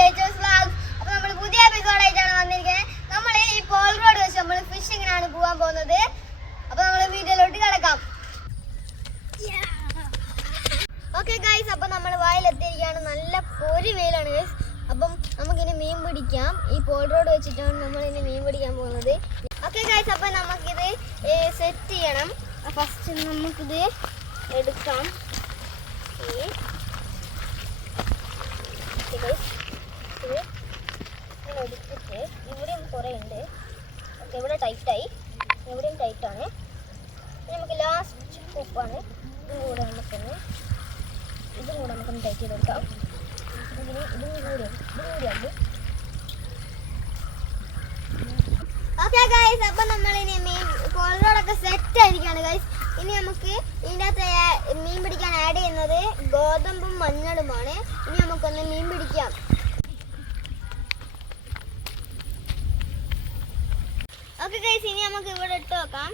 Teachers vlogs. അപ്പോൾ നമ്മൾ പുതിയ എപ്പിസോഡായിട്ടാണ് വന്നിരിക്കുന്നത്. നമ്മൾ ഈ പോൾ റോഡ് വെച്ച് നമ്മൾ ഫിഷിങ്ങിനാണ് പോകാൻ പോകുന്നത്. അപ്പോൾ നമ്മൾ വീഡിയോയിലോട്ട് കിടക്കാം. ഓക്കെ ഗൈസ്, അപ്പോൾ നമ്മൾ വയലെത്തിയിരിക്കുകയാണ്. നല്ല പൊരി വെയിലാണ് ഗൈസ്. അപ്പം നമുക്കിനി മീൻ പിടിക്കാം. ഈ പോൾ റോഡ് വെച്ചിട്ടാണ് നമ്മളിനി മീൻ പിടിക്കാൻ പോകുന്നത്. ഓക്കെ ഗൈസ്, അപ്പോൾ നമുക്കിത് സെറ്റ് ചെയ്യണം. ഫസ്റ്റ് നമുക്കിത് എടുക്കാം. എടുത്തിട്ട് ഇവിടെയും കുറേ ഉണ്ട്. ഓക്കെ, ഇവിടെ ടൈറ്റായി, ഇവിടെയും ടൈറ്റാണ്. നമുക്ക് ലാസ്റ്റ് ഉപ്പാണ്. ഇതും കൂടെ നമുക്കൊന്ന് ടൈറ്റ് ചെയ്ത് കൊടുക്കാം. ഓക്കെ ഗൈസ്, അപ്പം നമ്മളിനി മീൻ കോളറോടൊക്കെ സെറ്റ് ആയിരിക്കുകയാണ് ഗൈസ്. ഇനി നമുക്ക് ഇതിൻ്റെ അകത്ത് മീൻ പിടിക്കാൻ ആഡ് ചെയ്യുന്നത് ഗോതമ്പും മഞ്ഞളുമാണ്. ഇനി നമുക്കൊന്ന് മീൻ പിടിക്കാം. ഓക്കെ ഗൈസ്, ഇനി നമുക്ക് ഇവിടെ ഇട്ട് വെക്കാം.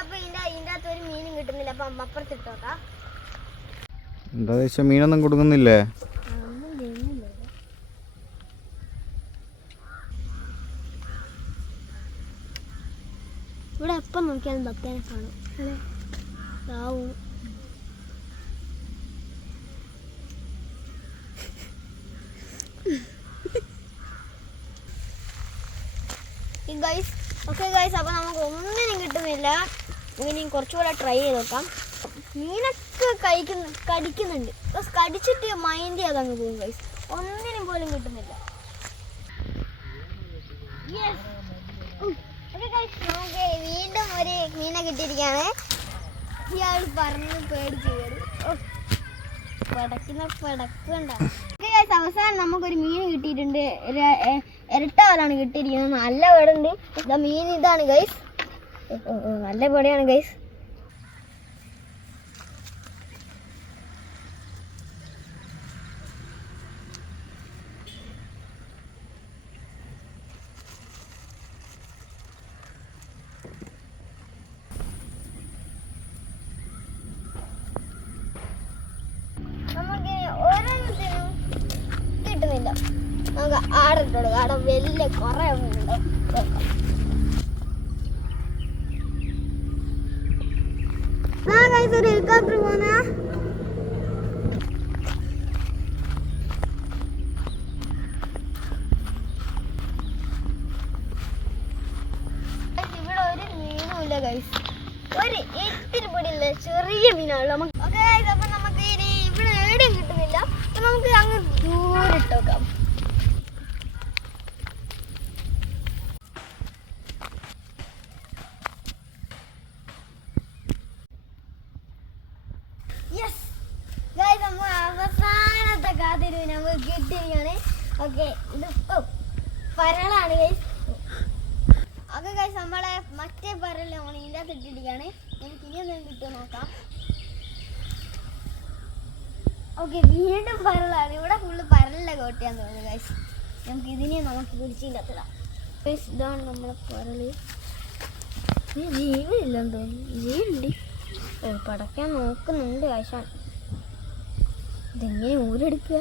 അപ്പൊ ഇതിന്റെ അകത്ത് ഒരു മീനും കിട്ടുന്നില്ല. അപ്പൊ അപ്പുറത്ത് ഇട്ട് വെക്കാം. എന്താ വെച്ചാൽ മീനൊന്നും കൊടുക്കുന്നില്ലേ? ഇവിടെ എപ്പം നോക്കിയാലും ബക്കേനെ കാണും. ഓക്കെ ഗൈസ്, അപ്പോൾ നമുക്ക് ഒന്നിനും കിട്ടുന്നില്ല. ഇനിയും കുറച്ചുകൂടെ ട്രൈ ചെയ്ത് നോക്കാം. മീനൊക്കെ കടിക്കുന്നുണ്ട്. കടിച്ചിട്ട് മൈൻഡ് ചെയ്യാതെ അങ്ങ് പോകും ഗൈസ്. ഒന്നിനും പോലും കിട്ടുന്നില്ല. ഓക്കെ ഗൈസ്, നമുക്ക് വീണ്ടും ഒരു മീനെ കിട്ടിയിരിക്കുകയാണ്. ഇയാൾ പറഞ്ഞ് പേടിച്ച് കയറി. പടക്കുണ്ടാവും. ഓക്കെ ഗൈസ്, അവസാനം നമുക്കൊരു മീൻ കിട്ടിയിട്ടുണ്ട്. ഇരട്ടവാലാണ് കിട്ടിയിരിക്കുന്നത്. നല്ല പടുണ്ട്. ഇതാ മീൻ, ഇതാണ് ഗൈസ്. നല്ല പടയാണ് ഗൈസ്. നമുക്ക് ഓരോന്നിനും കിട്ടുന്നില്ല. നമുക്ക് ആടിട്ടോളൂ. ആടെ വലിയ കുറേ മീനുണ്ടാവും. ഒരു ഹെലികോപ്റ്റർ പോന്ന ഇവിടെ ഒരു മീനുമില്ല ഗൈസ്. ഒരു എട്ടിൽ പൊടിയില്ല, ചെറിയ മീനാണല്ലോ. ഓക്കെ ഗൈസ്, അപ്പൊ നമുക്ക് ഇനി ഇവിടെ എവിടെയും കിട്ടുന്നില്ല. അപ്പൊ നമുക്ക് അങ്ങ് ദൂരെ ഇട്ട് വെക്കാം. അവസാനത്തെ കാത്തിരിവ് നമുക്ക് കിട്ടിയിരിക്കുകയാണ്. ഓക്കെ, ഇത് പരളാണ് ഗൈസ്. ഓക്കെ ഗൈസ്, നമ്മളെ മറ്റേ പരൽ നമ്മൾ ഇതിൻ്റെ അകത്ത് ഇട്ടിരിക്കുകയാണ്. നമുക്ക് ഇനി എന്തെങ്കിലും കിട്ടുമോ നോക്കാം. ഓക്കെ, വീണ്ടും പരളാണ്. ഇവിടെ ഫുള്ള് പരലിൻ്റെ കോട്ടയാന്ന് തോന്നുന്നു ഗൈസ്. നമുക്ക് ഇതിനെ നമുക്ക് പിടിച്ചില്ലാത്തതാ ഗൈസ്. ഇതാണ് നമ്മളെ പരല്. ജീവനില്ലെന്ന് തോന്നുന്നു. ജീവനുണ്ട്. പടക്കാൻ നോക്കുന്നുണ്ട് ആശാൻ. ഇതെങ്ങനെ ഊരെടുക്കുക?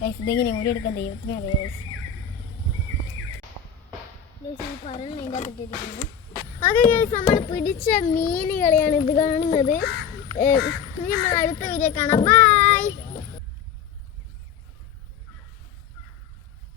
ഗൈസ്, ഇതെങ്ങനെ ഊരെടുക്കാൻ ദൈവത്തിനെ അറിയാം ഗൈസ്. ഈ പരലിനെ അതിൻ്റെ അകത്ത് ഇട്ടിരിക്കുന്നു. ഓക്കെ ഗൈസ്, നമ്മൾ പിടിച്ച മീനുകളെയാണ് ഇത് കാണുന്നത്. ഇനി നമ്മൾ അടുത്ത വീഡിയോ കാണാം. ബൈ.